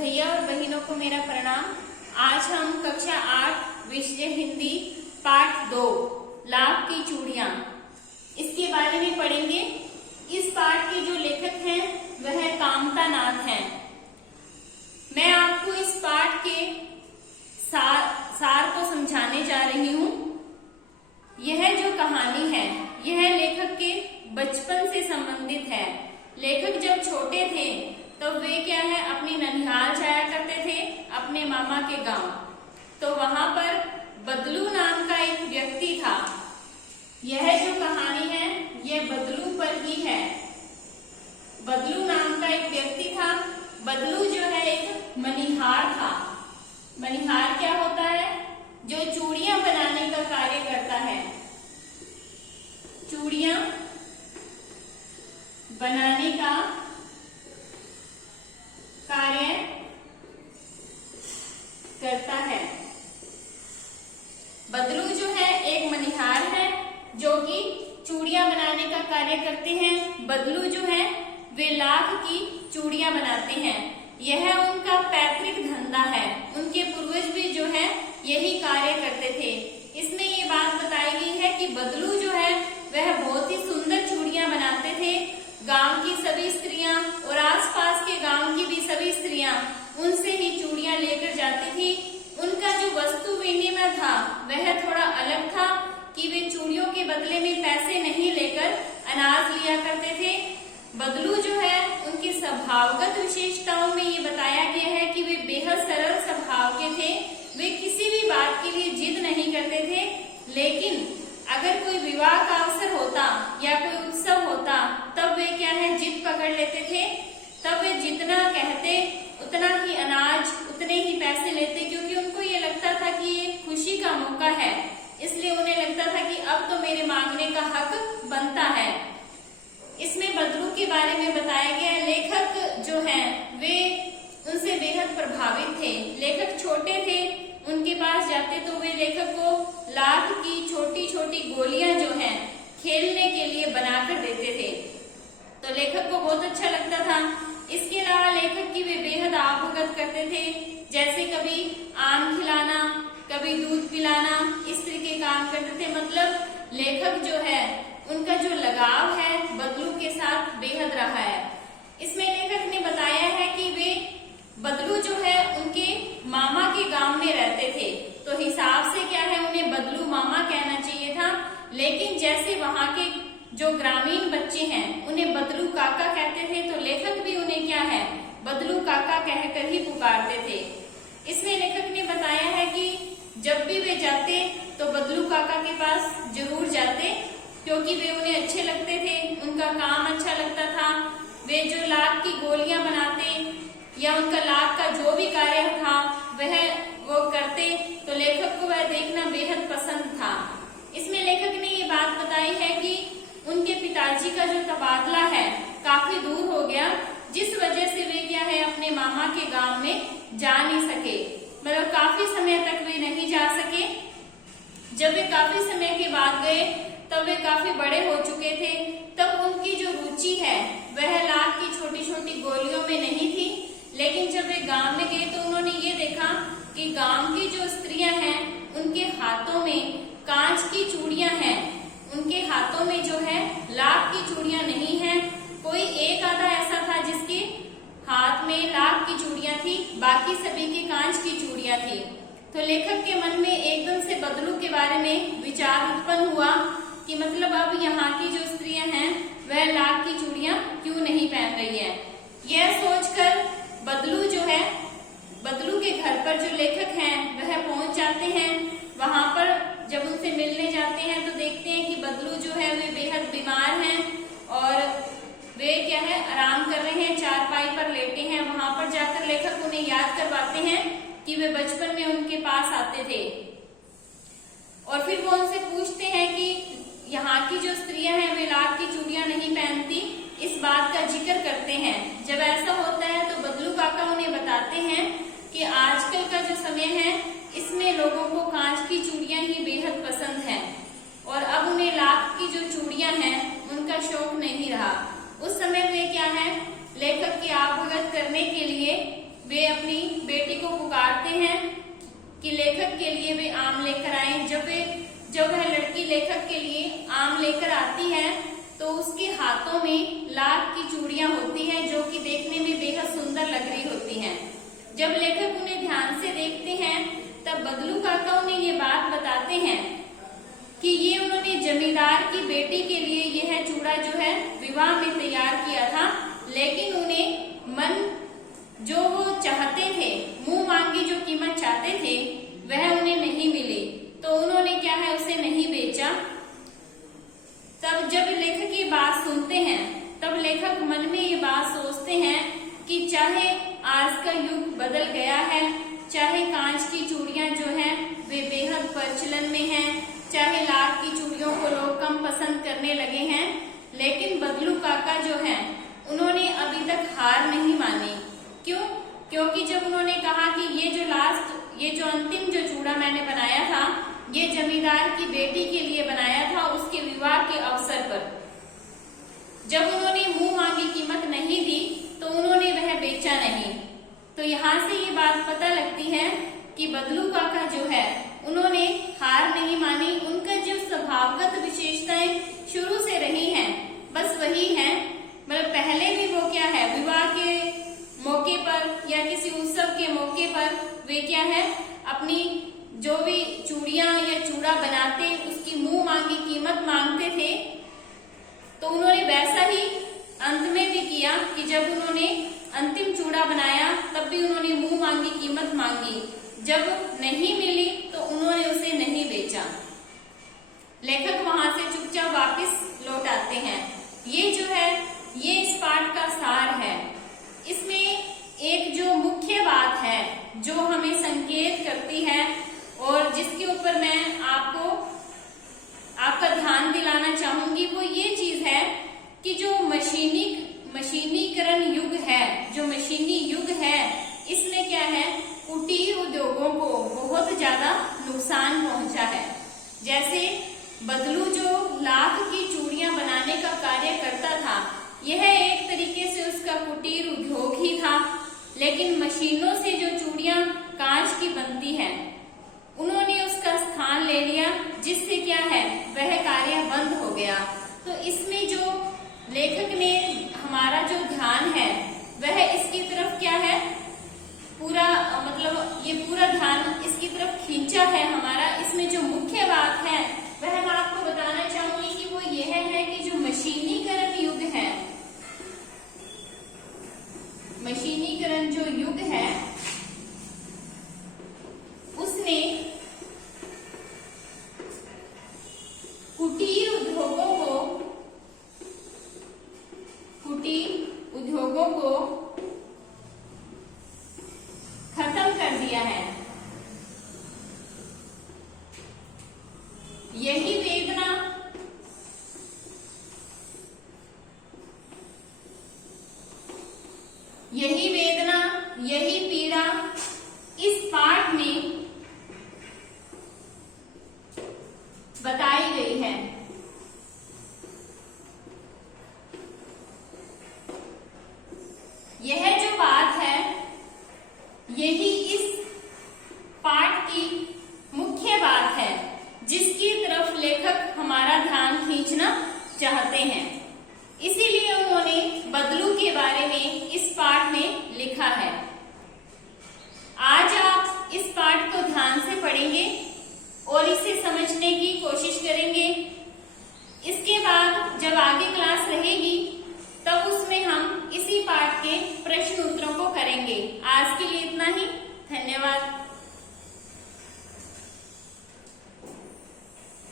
भैया और बहनों को मेरा प्रणाम। आज हम कक्षा 8 विषय हिंदी पाठ 2 लाभ की चूड़ियां इसके बारे में पढ़ेंगे। इस पाठ के जो लेखक हैं वह कामता नाथ हैं। मैं आपको इस पाठ के सार को समझाने जा रही हूँ। यह जो कहानी है यह लेखक के बचपन से संबंधित है। लेखक जब छोटे थे तो वे क्या है अपनी ननिहाल जाया करते थे अपने मामा के गांव। तो वहां पर बदलू नाम का एक व्यक्ति था। यह जो कहानी है यह बदलू पर ही है। बदलू नाम का एक व्यक्ति था। बदलू जो है एक मनिहार था। मनिहार क्या होता है? जो चूड़ियां बनाने का कार्य करता है। चूड़ियां बनाने का कार्य करता है। बदलू जो है एक मनिहार है जो कि चूड़ियां बनाने का कार्य करते हैं। बदलू जो है वे लाख की चूड़ियां बनाते हैं। यह उनका पैतृक धंधा है। उनके पूर्वज भी जो है यही कार्य करते थे। इसमें ये बात बताई गई है कि बदलू जो है वह बहुत ही सुंदर चूड़ियां बनाते थे। गांव की सभी स्त्रियां और आसपास के गांव की भी सभी स्त्रियां उनसे ही चूड़ियां लेकर जाती थी। उनका जो वस्तु विनिमय था वह थोड़ा अलग था कि वे चूड़ियों के बदले में पैसे नहीं लेकर अनाज लिया करते थे। बदलू जो है उनकी स्वभावगत विशेषताओं में ये बताया गया है कि वे बेहद सरल स्वभाव के थे। वे किसी भी बात के लिए जिद नहीं करते थे। लेकिन अगर कोई विवाह का अवसर होता या कोई उत्सव होता तब वे क्या है जिद पकड़ लेते थे। तब वे जितना कहते उतना ही अनाज उतने ही पैसे लेते, क्योंकि उनको ये लगता था कि ये खुशी का मौका है। इसलिए उन्हें लगता था कि अब तो मेरे मांगने का हक बनता है। इसमें बदलू के बारे में बताया गया। लेखक जो है वे उनसे बेहद प्रभावित थे। लेखक छोटे थे, उनके पास जाते तो वे लेखक को लाख की छोटी छोटी गोलियां जो हैं खेलने के लिए बनाकर देते थे। तो लेखक को बहुत अच्छा लगता था। इसके अलावा लेखक की वे बेहद आवभगत करते थे। जैसे कभी आम खिलाना, कभी दूध पिलाना, इस तरह के काम करते थे। मतलब लेखक जो है उनका जो लगाव है बदलू के साथ बेहद रहा है। इसमें लेखक ने बताया है कि वे बदलू जो है उनके मामा के गांव में रहते थे। तो हिसाब से क्या है उन्हें बदलू मामा कहना चाहिए था। लेकिन जैसे वहां के जो ग्रामीण बच्चे हैं उन्हें बदलू काका कहते थे, तो लेखक भी उन्हें क्या है बदलू काका कहकर ही पुकारते थे। इसमें लेखक ने बताया है कि जब भी वे जाते तो बदलू काका के पास जरूर जाते, क्योंकि वे उन्हें अच्छे लगते थे, उनका काम अच्छा लगता था। वे जो लाख की गोलियां बनाते या उनका लाख का जो भी कार्य था वह वो करते, तो लेखक को वह देखना बेहद पसंद था। इसमें लेखक ने ये बात बताई है कि उनके पिताजी का जो तबादला है काफी दूर हो गया, जिस वजह से वे क्या है अपने मामा के गांव में जा नहीं सके। मतलब काफी समय तक वे नहीं जा सके। जब वे काफी समय के बाद गए तब वे काफी बड़े हो चुके थे। तब उनकी जो रुचि है वह लाख की छोटी छोटी गोलियों में नहीं थी। लेकिन जब वे गांव में गए तो उन्होंने ये देखा कि गांव की जो स्त्रियां हैं उनके हाथों में कांच की चूड़ियां हैं। उनके हाथों में जो है लाख की चूड़ियां नहीं है। कोई एक आधा ऐसा था जिसके हाथ में लाख की चूड़ियां थी, बाकी सभी के कांच की चूड़ियां थी। तो लेखक के मन में एकदम से बदलू के बारे में विचार उत्पन्न हुआ कि मतलब अब यहाँ की जो स्त्रियां हैं वह लाख की चूड़ियां क्यों नहीं पहन रही है। यह सोचकर बदलू जो है बदलू के घर पर जो लेखक हैं वह पहुंच जाते हैं। वहां पर जब उनसे मिलने जाते हैं तो देखते हैं कि बदलू जो है वे बेहद बीमार हैं और वे क्या है आराम कर रहे हैं, चारपाई पर लेटे हैं। वहां पर जाकर लेखक उन्हें याद करवाते हैं कि वे बचपन में उनके पास आते थे। और फिर वो उनसे पूछते हैं कि यहाँ की जो स्त्रियां हैं वे लाख की चूड़ियां नहीं पहनती, इस बात का जिक्र करते हैं। जब ऐसा होता है तो बदलू काका उन्हें बताते हैं कि आजकल का जो समय है इसमें लोगों को कांच की चूड़ियां ही बेहद पसंद है और अब उन्हें लाख की जो चूड़ियां हैं उनका शौक नहीं रहा। उस समय वे क्या है लेखक की आवभगत करने के लिए वे अपनी बेटी को पुकारते हैं कि लेखक के लिए वे आम लेकर आए। जब वह लड़की लेखक के लिए आम लेकर आती है तो उसके हाथों में लाख की चूड़ियां होती हैं जो कि देखने में बेहद सुंदर लग रही होती हैं। जब लेखक उन्हें ध्यान से देखते हैं तब बदलू काका उन्हें ये बात बताते हैं कि ये उन्होंने जमींदार की बेटी के लिए यह चूड़ा जो है विवाह में तैयार किया था, लेकिन उन्हें मन जो वो चाहते थे, मुंह मांगी जो कीमत चाहते थे वह उन्हें नहीं मिली, तो उन्होंने क्या है उसे नहीं बेचा। तब जब लेखक ये बात सुनते हैं तब लेखक मन में ये बात सोचते हैं कि चाहे आज का युग बदल गया है, चाहे कांच की चूड़ियां जो हैं वे बेहद प्रचलन में हैं, चाहे लाख की चूड़ियों को लोग कम पसंद करने लगे हैं, लेकिन बदलू काका जो हैं उन्होंने अभी तक हार नहीं मानी। क्यों? क्योंकि जब उन्होंने कहा कि ये जो अंतिम जो चूड़ा मैंने बनाया था ये जमींदार की बेटी के लिए बनाया था उसके विवाह के अवसर पर, जब उन्होंने मुंह मांगी कीमत नहीं दी तो उन्होंने वह बेचा नहीं। तो यहाँ से ये बात पता लगती है कि बदलू काका जो है उन्होंने हार नहीं मानी। उनका जो स्वभावगत विशेषताएं शुरू से रही हैं बस वही हैं, मतलब पहले भी वो क्या है विवाह के मौके पर या किसी उत्सव के मौके पर वे क्या है अपनी जो भी चूड़ियां या चूड़ा बनाते उसकी मुंह मांगी कीमत मांगते थे। तो उन्होंने वैसा ही अंत में भी किया कि जब उन्होंने अंतिम चूड़ा बनाया तब भी उन्होंने मुंह मांगी कीमत मांगी, जब नहीं मिली तो उन्होंने उसे नहीं बेचा। लेखक वहां से चुपचाप वापस लौट आते हैं। ये जो है ये इस पाठ का सार है। इसमें एक जो मुख्य बात है जो हमें संकेत करती है और जिसके ऊपर मैं आपका ध्यान दिलाना चाहूंगी वो ये चीज है कि जो मशीनीकरण युग है, जो मशीनी युग है, इसमें क्या है कुटीर उद्योगों को बहुत ज्यादा नुकसान पहुंचा है। जैसे बदलू जो लाख की चूड़ियां बनाने का कार्य करता था यह एक तरीके से उसका कुटीर उद्योग ही था, लेकिन मशीनों से जो चूड़ियां कांच की बनती है उन्होंने उसका स्थान ले लिया, जिससे क्या है वह कार्य बंद हो गया। तो इसमें जो लेखक ने हमारा जो ध्यान है वह इसकी तरफ क्या है पूरा मतलब ये पूरा ध्यान इसकी तरफ खींचा है हमारा। इसमें जो मुख्य बात है वह मैं आपको बताना चाहूंगी कि वो यह है कि जो मशीनीकरण युग है, मशीनीकरण जो युग है उसने कुटीर उद्योगों को खत्म कर दिया है। यही वेदना यही पीड़ा इस पाठ में बताई गई है। यह जो बात है यही इस पाठ की मुख्य बात है जिसकी तरफ लेखक हमारा ध्यान खींचना चाहते हैं। इसीलिए उन्होंने बदलू के बारे में इस पाठ में लिखा है। आज आप इस पाठ को ध्यान से पढ़ेंगे और इसे समझने की कोशिश करेंगे। इसके बाद जब आगे क्लास रहेगी तब उसमें हम इसी पाठ के प्रश्न उत्तरों को करेंगे। आज के लिए इतना ही। धन्यवाद।